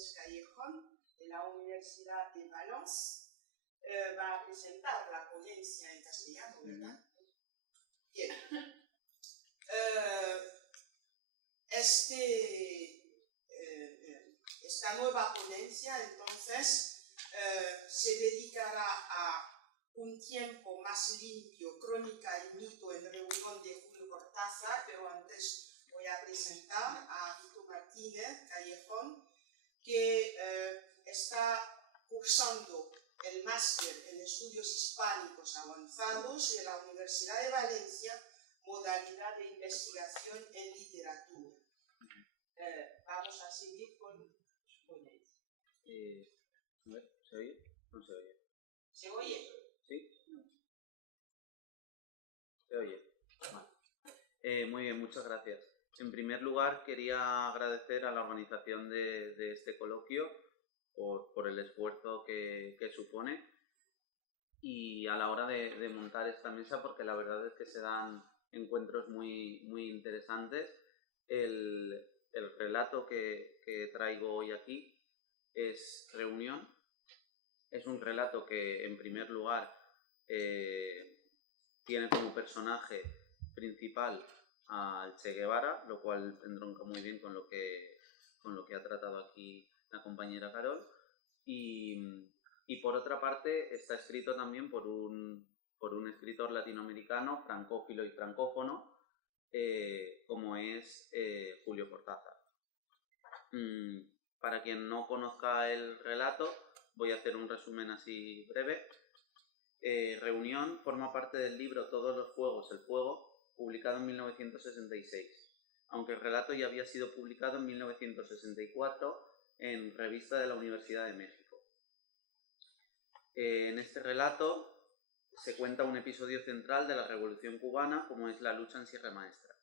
Andrés Callejón, de la Universidad de Valence, va a presentar la ponencia en castellano, ¿verdad? Bien. Esta nueva ponencia, entonces, se dedicará a un tiempo más limpio, crónica y mito en reunión de Julio Cortázar, pero antes voy a presentar a Vito Martínez Callejón, que está cursando el máster en estudios hispánicos avanzados de la Universidad de Valencia, modalidad de investigación en literatura. Vamos a seguir con su ponencia. A ver, ¿se oye? No se oye. ¿Se oye? ¿Sí? Se oye. Vale. Muy bien, muchas gracias. En primer lugar, quería agradecer a la organización de este coloquio por el esfuerzo que supone y a la hora de montar esta mesa, porque la verdad es que se dan encuentros muy interesantes. El relato que traigo hoy aquí es Reunión. Es un relato que, en primer lugar, tiene como personaje principal al Che Guevara, lo cual entronca muy bien con lo que ha tratado aquí la compañera Carol. Y por otra parte está escrito también por un escritor latinoamericano, francófilo y francófono, como es Julio Cortázar. Para quien no conozca el relato, voy a hacer un resumen así breve. Reunión forma parte del libro Todos los fuegos, el fuego, publicado en 1966, aunque el relato ya había sido publicado en 1964 en Revista de la Universidad de México. En este relato se cuenta un episodio central de la Revolución Cubana, como es la lucha en Sierra Maestra.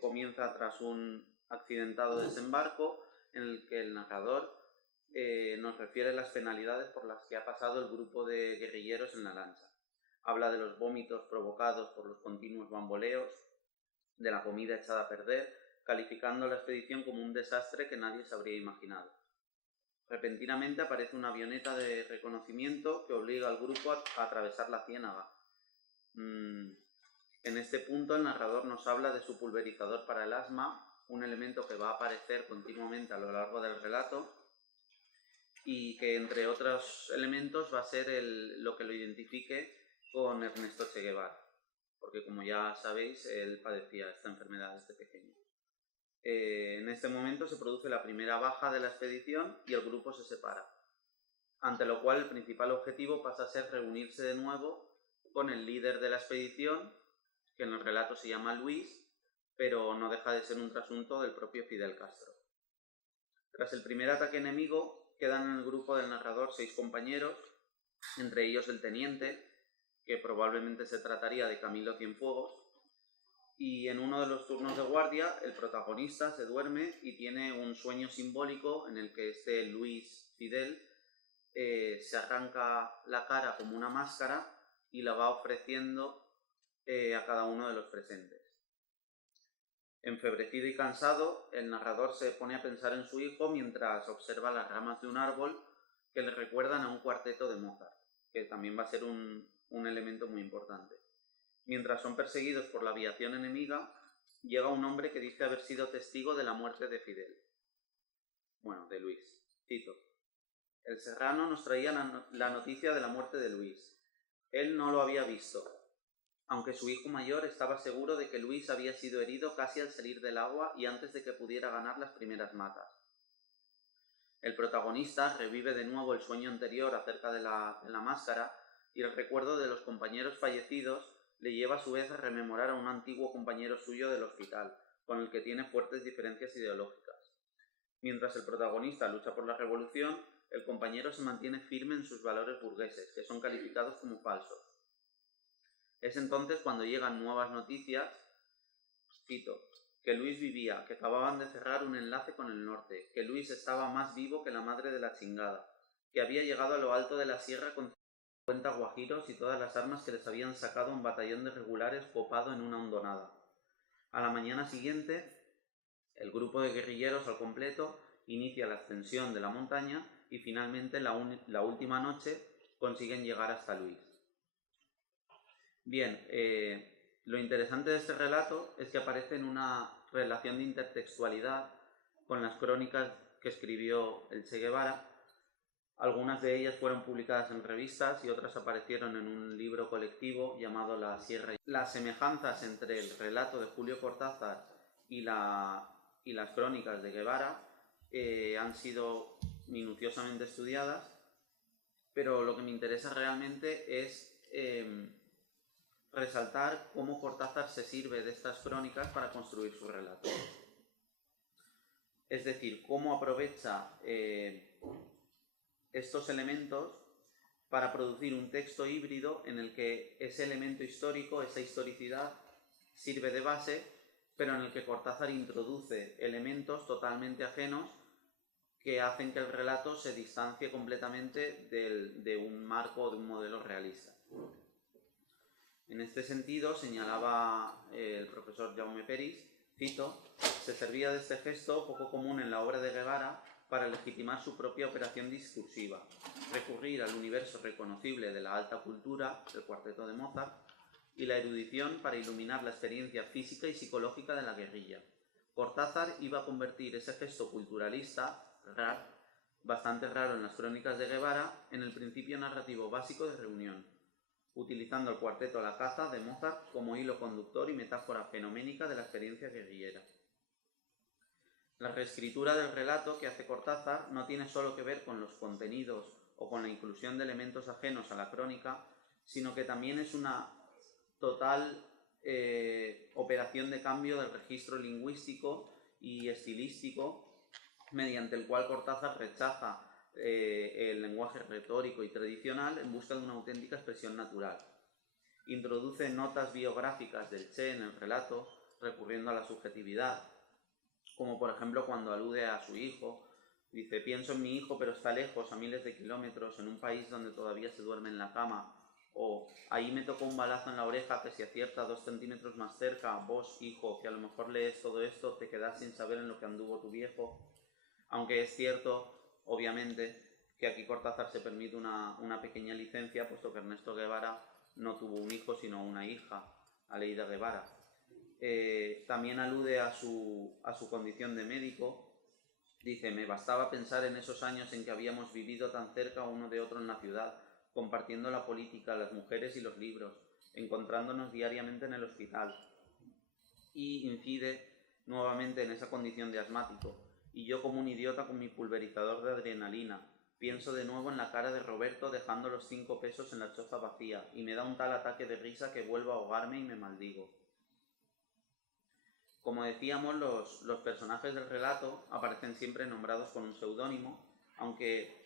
Comienza tras un accidentado desembarco en el que el narrador nos refiere las penalidades por las que ha pasado el grupo de guerrilleros en la lancha. Habla de los vómitos provocados por los continuos bamboleos, de la comida echada a perder, calificando la expedición como un desastre que nadie se habría imaginado. Repentinamente aparece una avioneta de reconocimiento que obliga al grupo a atravesar la ciénaga. En este punto el narrador nos habla de su pulverizador para el asma, un elemento que va a aparecer continuamente a lo largo del relato y que, entre otros elementos, va a ser lo que lo identifique con Ernesto Che Guevara, porque, como ya sabéis, él padecía esta enfermedad desde pequeño. En este momento se produce la primera baja de la expedición y el grupo se separa, ante lo cual el principal objetivo pasa a ser reunirse de nuevo con el líder de la expedición, que en el relato se llama Luis, pero no deja de ser un trasunto del propio Fidel Castro. Tras el primer ataque enemigo, quedan en el grupo del narrador 6 compañeros, entre ellos el teniente, que probablemente se trataría de Camilo Cienfuegos, y en uno de los turnos de guardia el protagonista se duerme y tiene un sueño simbólico en el que este Luis Fidel se arranca la cara como una máscara y la va ofreciendo a cada uno de los presentes. Enfebrecido y cansado, el narrador se pone a pensar en su hijo mientras observa las ramas de un árbol que le recuerdan a un cuarteto de Mozart, que también va a ser un elemento muy importante. Mientras son perseguidos por la aviación enemiga, llega un hombre que dice haber sido testigo de la muerte de Fidel. Bueno, de Luis. Cito: El Serrano nos traía la noticia de la muerte de Luis. Él no lo había visto, aunque su hijo mayor estaba seguro de que Luis había sido herido casi al salir del agua y antes de que pudiera ganar las primeras matas. El protagonista revive de nuevo el sueño anterior acerca de la máscara y el recuerdo de los compañeros fallecidos le lleva a su vez a rememorar a un antiguo compañero suyo del hospital, con el que tiene fuertes diferencias ideológicas. Mientras el protagonista lucha por la revolución, el compañero se mantiene firme en sus valores burgueses, que son calificados como falsos. Es entonces cuando llegan nuevas noticias. Cito: que Luis vivía, que acababan de cerrar un enlace con el norte, que Luis estaba más vivo que la madre de la chingada, que había llegado a lo alto de la sierra con 50 guajiros y todas las armas que les habían sacado un batallón de regulares copado en una hondonada. A la mañana siguiente, el grupo de guerrilleros al completo inicia la ascensión de la montaña y finalmente la última noche consiguen llegar hasta Luis. Bien, lo interesante de este relato es que aparece en una relación de intertextualidad con las crónicas que escribió el Che Guevara. Algunas de ellas fueron publicadas en revistas y otras aparecieron en un libro colectivo llamado La Sierra. Las semejanzas entre el relato de Julio Cortázar y las crónicas de Guevara han sido minuciosamente estudiadas, pero lo que me interesa realmente es resaltar cómo Cortázar se sirve de estas crónicas para construir su relato. Es decir, cómo aprovecha estos elementos para producir un texto híbrido en el que ese elemento histórico, esa historicidad, sirve de base, pero en el que Cortázar introduce elementos totalmente ajenos que hacen que el relato se distancie completamente de un marco o de un modelo realista. En este sentido, señalaba el profesor Jaume Peris, cito, se servía de este gesto poco común en la obra de Guevara para legitimar su propia operación discursiva, recurrir al universo reconocible de la alta cultura, el cuarteto de Mozart, y la erudición para iluminar la experiencia física y psicológica de la guerrilla. Cortázar iba a convertir ese gesto culturalista, bastante raro en las crónicas de Guevara, en el principio narrativo básico de reunión, utilizando el cuarteto La caza de Mozart como hilo conductor y metáfora fenoménica de la experiencia guerrillera. La reescritura del relato que hace Cortázar no tiene solo que ver con los contenidos o con la inclusión de elementos ajenos a la crónica, sino que también es una total operación de cambio del registro lingüístico y estilístico mediante el cual Cortázar rechaza el lenguaje retórico y tradicional en busca de una auténtica expresión natural. Introduce notas biográficas del Che en el relato, recurriendo a la subjetividad, como por ejemplo cuando alude a su hijo, dice, pienso en mi hijo pero está lejos, a miles de kilómetros, en un país donde todavía se duerme en la cama, o ahí me tocó un balazo en la oreja que si acierta 2 centímetros más cerca, vos, hijo, que a lo mejor lees todo esto, te quedás sin saber en lo que anduvo tu viejo. Aunque es cierto, obviamente, que aquí Cortázar se permite una pequeña licencia, puesto que Ernesto Guevara no tuvo un hijo, sino una hija, Aleida Guevara. También alude a su condición de médico. Dice, me bastaba pensar en esos años en que habíamos vivido tan cerca uno de otro en la ciudad, compartiendo la política, las mujeres y los libros, encontrándonos diariamente en el hospital. Y incide nuevamente en esa condición de asmático. Y yo como un idiota con mi pulverizador de adrenalina, pienso de nuevo en la cara de Roberto dejando los 5 pesos en la choza vacía, y me da un tal ataque de risa que vuelvo a ahogarme y me maldigo. Como decíamos, los personajes del relato aparecen siempre nombrados con un seudónimo, aunque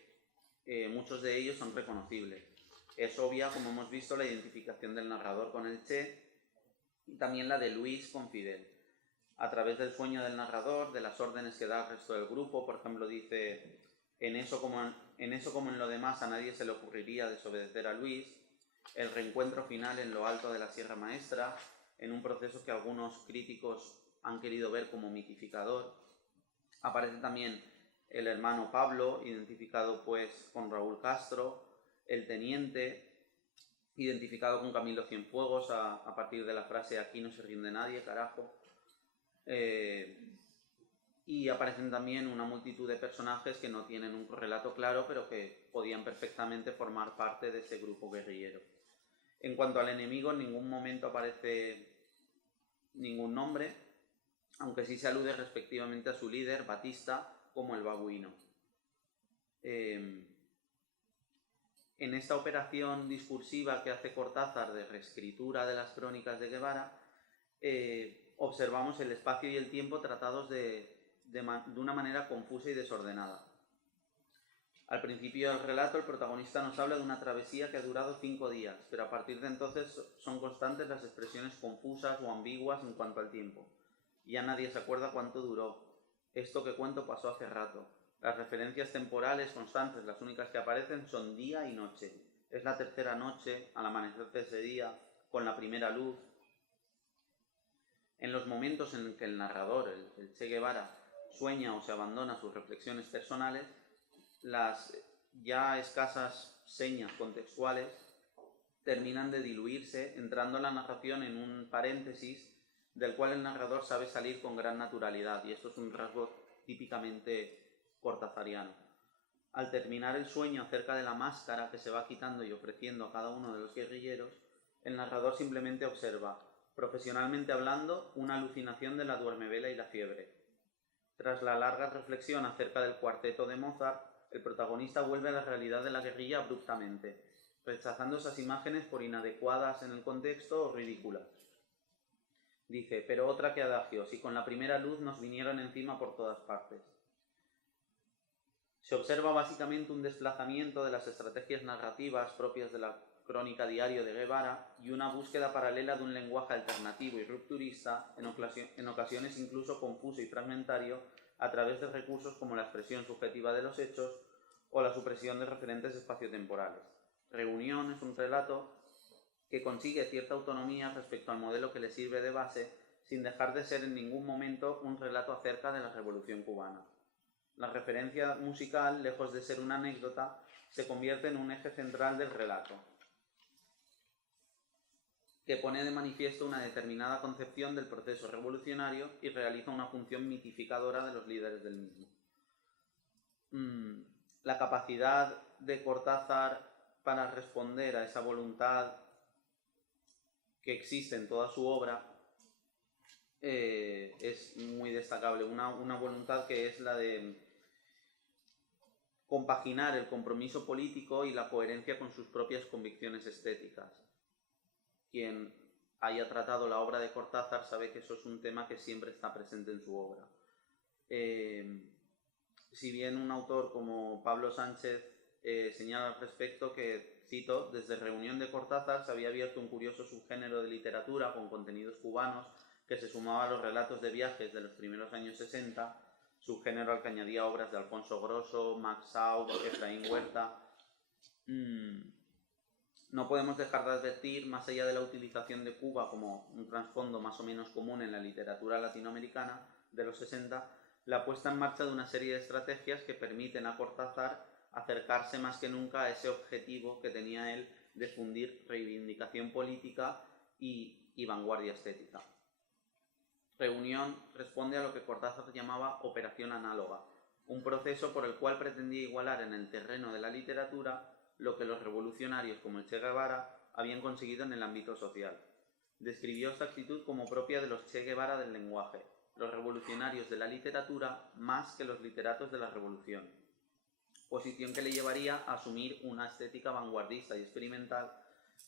muchos de ellos son reconocibles. Es obvia, como hemos visto, la identificación del narrador con el Che y también la de Luis con Fidel. A través del sueño del narrador, de las órdenes que da al resto del grupo, por ejemplo, dice, en eso como en lo demás a nadie se le ocurriría desobedecer a Luis, el reencuentro final en lo alto de la Sierra Maestra, en un proceso que algunos críticos han querido ver como mitificador. Aparece también el hermano Pablo, identificado pues con Raúl Castro, el teniente, identificado con Camilo Cienfuegos a partir de la frase aquí no se rinde nadie, carajo. Y aparecen también una multitud de personajes que no tienen un correlato claro, pero que podían perfectamente formar parte de ese grupo guerrillero. En cuanto al enemigo, en ningún momento aparece ningún nombre, aunque sí se alude respectivamente a su líder, Batista, como el babuino. En esta operación discursiva que hace Cortázar de reescritura de las crónicas de Guevara, observamos el espacio y el tiempo tratados de una manera confusa y desordenada. Al principio del relato, el protagonista nos habla de una travesía que ha durado 5 días, pero a partir de entonces son constantes las expresiones confusas o ambiguas en cuanto al tiempo. Ya nadie se acuerda cuánto duró. Esto que cuento pasó hace rato. Las referencias temporales constantes, las únicas que aparecen, son día y noche. Es la tercera noche, al amanecer de ese día, con la primera luz. En los momentos en que el narrador, el Che Guevara, sueña o se abandona a sus reflexiones personales, las ya escasas señas contextuales terminan de diluirse, entrando la narración en un paréntesis del cual el narrador sabe salir con gran naturalidad, y esto es un rasgo típicamente cortázariano. Al terminar el sueño acerca de la máscara que se va quitando y ofreciendo a cada uno de los guerrilleros, el narrador simplemente observa, profesionalmente hablando, una alucinación de la duermevela y la fiebre. Tras la larga reflexión acerca del cuarteto de Mozart, el protagonista vuelve a la realidad de la guerrilla abruptamente, rechazando esas imágenes por inadecuadas en el contexto o ridículas. Dice, pero otra que adagios, y con la primera luz nos vinieron encima por todas partes. Se observa básicamente un desplazamiento de las estrategias narrativas propias de la crónica diario de Guevara y una búsqueda paralela de un lenguaje alternativo y rupturista, en ocasiones incluso confuso y fragmentario, a través de recursos como la expresión subjetiva de los hechos o la supresión de referentes espaciotemporales. Reunión es un relato que consigue cierta autonomía respecto al modelo que le sirve de base, sin dejar de ser en ningún momento un relato acerca de la Revolución cubana. La referencia musical, lejos de ser una anécdota, se convierte en un eje central del relato, que pone de manifiesto una determinada concepción del proceso revolucionario y realiza una función mitificadora de los líderes del mismo. La capacidad de Cortázar para responder a esa voluntad que existe en toda su obra es muy destacable, una voluntad que es la de compaginar el compromiso político y la coherencia con sus propias convicciones estéticas. Quien haya tratado la obra de Cortázar sabe que eso es un tema que siempre está presente en su obra. Si bien un autor como Pablo Sánchez señala al respecto que, cito, desde Reunión de Cortázar se había abierto un curioso subgénero de literatura con contenidos cubanos que se sumaba a los relatos de viajes de los primeros años 60, subgénero al que añadía obras de Alfonso Grosso, Max Saud, Efraín Huerta. No podemos dejar de advertir, más allá de la utilización de Cuba como un trasfondo más o menos común en la literatura latinoamericana de los 60, la puesta en marcha de una serie de estrategias que permiten a Cortázar acercarse más que nunca a ese objetivo que tenía él de fundir reivindicación política y vanguardia estética. Reunión responde a lo que Cortázar llamaba operación análoga, un proceso por el cual pretendía igualar en el terreno de la literatura lo que los revolucionarios como el Che Guevara habían conseguido en el ámbito social. Describió esta actitud como propia de los Che Guevara del lenguaje, los revolucionarios de la literatura más que los literatos de la revolución, posición que le llevaría a asumir una estética vanguardista y experimental,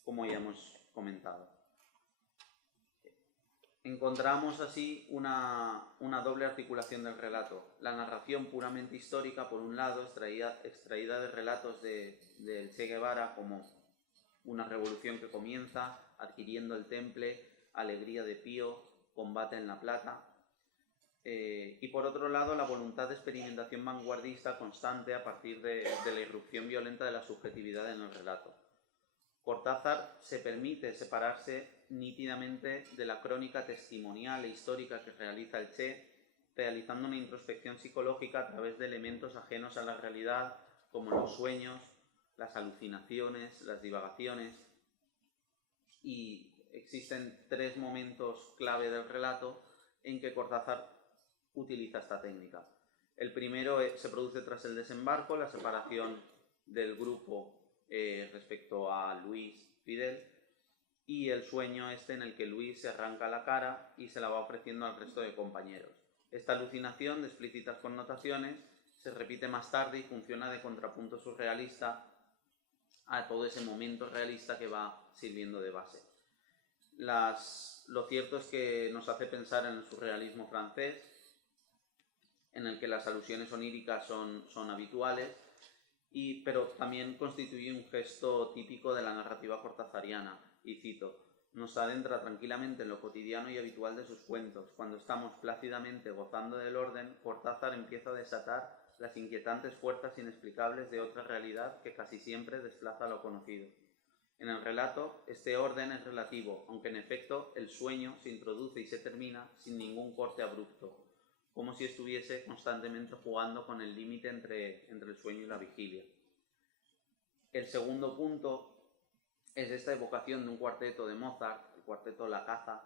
como ya hemos comentado. Encontramos así una doble articulación del relato. La narración puramente histórica, por un lado, extraída de relatos del Che Guevara como una revolución que comienza, adquiriendo el temple, alegría de Pío, combate en La Plata. Y por otro lado, la voluntad de experimentación vanguardista constante a partir de la irrupción violenta de la subjetividad en el relato. Cortázar se permite separarse nítidamente de la crónica testimonial e histórica que realiza el Che, realizando una introspección psicológica a través de elementos ajenos a la realidad, como los sueños, las alucinaciones, las divagaciones. Y existen tres momentos clave del relato en que Cortázar utiliza esta técnica. El primero se produce tras el desembarco, la separación del grupo respecto a Luis Fidel, y el sueño en el que Luis se arranca la cara y se la va ofreciendo al resto de compañeros. Esta alucinación de explícitas connotaciones se repite más tarde y funciona de contrapunto surrealista a todo ese momento realista que va sirviendo de base. Lo cierto es que nos hace pensar en el surrealismo francés, en el que las alusiones oníricas son habituales, pero también constituye un gesto típico de la narrativa cortázariana, y cito, nos adentra tranquilamente en lo cotidiano y habitual de sus cuentos. Cuando estamos plácidamente gozando del orden, Cortázar empieza a desatar las inquietantes fuerzas inexplicables de otra realidad que casi siempre desplaza lo conocido. En el relato, este orden es relativo, aunque en efecto el sueño se introduce y se termina sin ningún corte abrupto, como si estuviese constantemente jugando con el límite entre el sueño y la vigilia. El segundo punto es esta evocación de un cuarteto de Mozart, el cuarteto La Caza,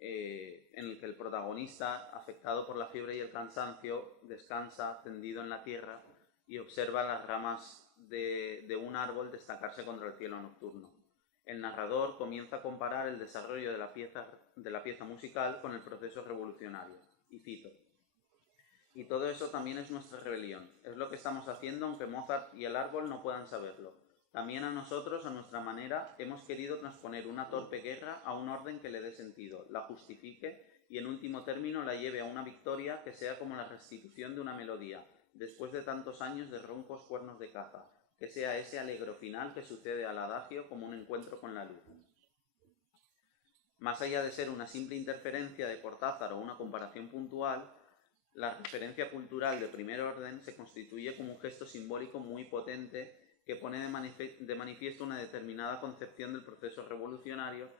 en el que el protagonista, afectado por la fiebre y el cansancio, descansa tendido en la tierra y observa las ramas de un árbol destacarse contra el cielo nocturno. El narrador comienza a comparar el desarrollo de la pieza musical con el proceso revolucionario. Y cito: "Y todo eso también es nuestra rebelión. Es lo que estamos haciendo aunque Mozart y el árbol no puedan saberlo. También a nosotros, a nuestra manera, hemos querido transponer una torpe guerra a un orden que le dé sentido, la justifique y en último término la lleve a una victoria que sea como la restitución de una melodía, después de tantos años de roncos cuernos de caza, que sea ese alegro final que sucede al adagio como un encuentro con la luz". Más allá de ser una simple interferencia de Cortázar o una comparación puntual, la referencia cultural de primer orden se constituye como un gesto simbólico muy potente que pone de manifiesto una determinada concepción del proceso revolucionario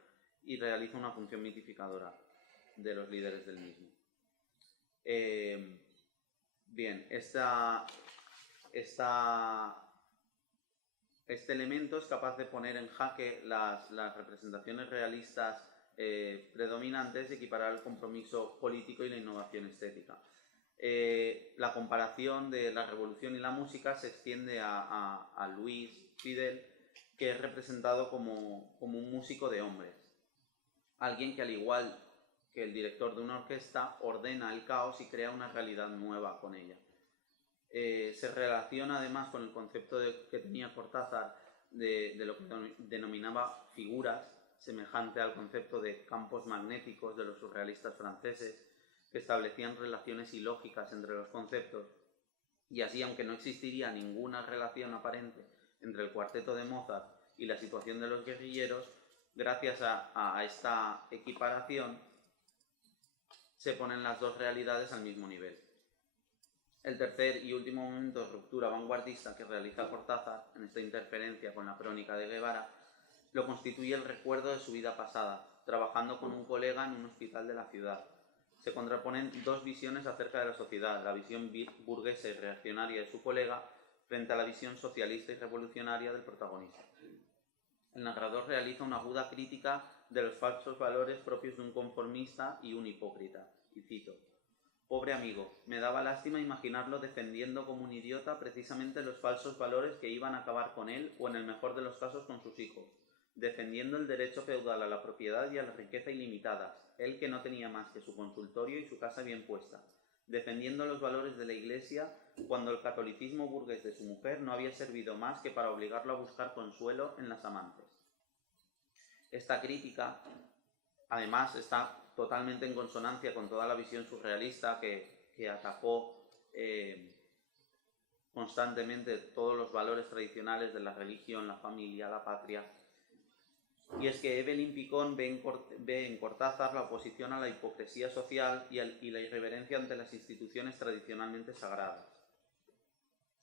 y realiza una función mitificadora de los líderes del mismo. Bien, este elemento es capaz de poner en jaque las representaciones realistas predominantes y equiparar el compromiso político y la innovación estética. La comparación de la revolución y la música se extiende a Luis Fidel, que es representado como un músico de hombres, alguien que, al igual que el director de una orquesta, ordena el caos y crea una realidad nueva con ella. Se relaciona además con el concepto que tenía Cortázar de lo que denominaba figuras, semejante al concepto de campos magnéticos de los surrealistas franceses, que establecían relaciones ilógicas entre los conceptos, y así, aunque no existiría ninguna relación aparente entre el cuarteto de Mozart y la situación de los guerrilleros, gracias a esta equiparación se ponen las dos realidades al mismo nivel. El tercer y último momento de ruptura vanguardista que realiza Cortázar en esta interferencia con la crónica de Guevara lo constituye el recuerdo de su vida pasada, trabajando con un colega en un hospital de la ciudad. Se contraponen dos visiones acerca de la sociedad, la visión burguesa y reaccionaria de su colega frente a la visión socialista y revolucionaria del protagonista. El narrador realiza una aguda crítica de los falsos valores propios de un conformista y un hipócrita, y cito: "Pobre amigo, me daba lástima imaginarlo defendiendo como un idiota precisamente los falsos valores que iban a acabar con él o, en el mejor de los casos, con sus hijos, defendiendo el derecho feudal a la propiedad y a la riqueza ilimitadas, él que no tenía más que su consultorio y su casa bien puesta, defendiendo los valores de la Iglesia cuando el catolicismo burgués de su mujer no había servido más que para obligarlo a buscar consuelo en las amantes". Esta crítica, además, está totalmente en consonancia con toda la visión surrealista que atacó constantemente todos los valores tradicionales de la religión, la familia, la patria. Y es que Evelyn Picón ve en Cortázar la oposición a la hipocresía social y la irreverencia ante las instituciones tradicionalmente sagradas.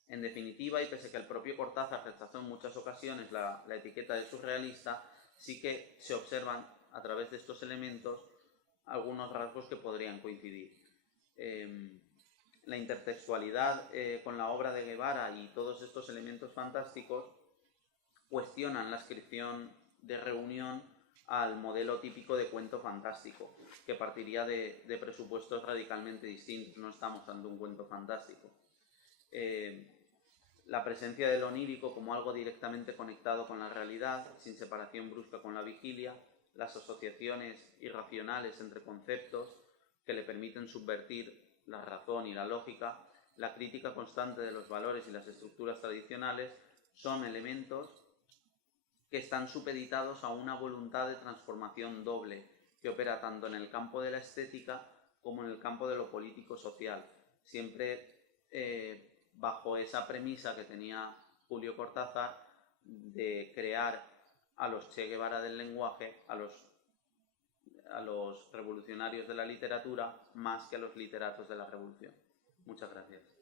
En definitiva, y pese a que el propio Cortázar rechazó en muchas ocasiones la etiqueta de surrealista, sí que se observan a través de estos elementos algunos rasgos que podrían coincidir. La intertextualidad con la obra de Guevara y todos estos elementos fantásticos cuestionan la ascripción de Reunión al modelo típico de cuento fantástico, que partiría de presupuestos radicalmente distintos. No estamos ante un cuento fantástico. La presencia del onírico como algo directamente conectado con la realidad, sin separación brusca con la vigilia, las asociaciones irracionales entre conceptos que le permiten subvertir la razón y la lógica, la crítica constante de los valores y las estructuras tradicionales, son elementos que están supeditados a una voluntad de transformación doble que opera tanto en el campo de la estética como en el campo de lo político-social, siempre bajo esa premisa que tenía Julio Cortázar de crear a los Che Guevara del lenguaje, a los revolucionarios de la literatura, más que a los literatos de la revolución. Muchas gracias.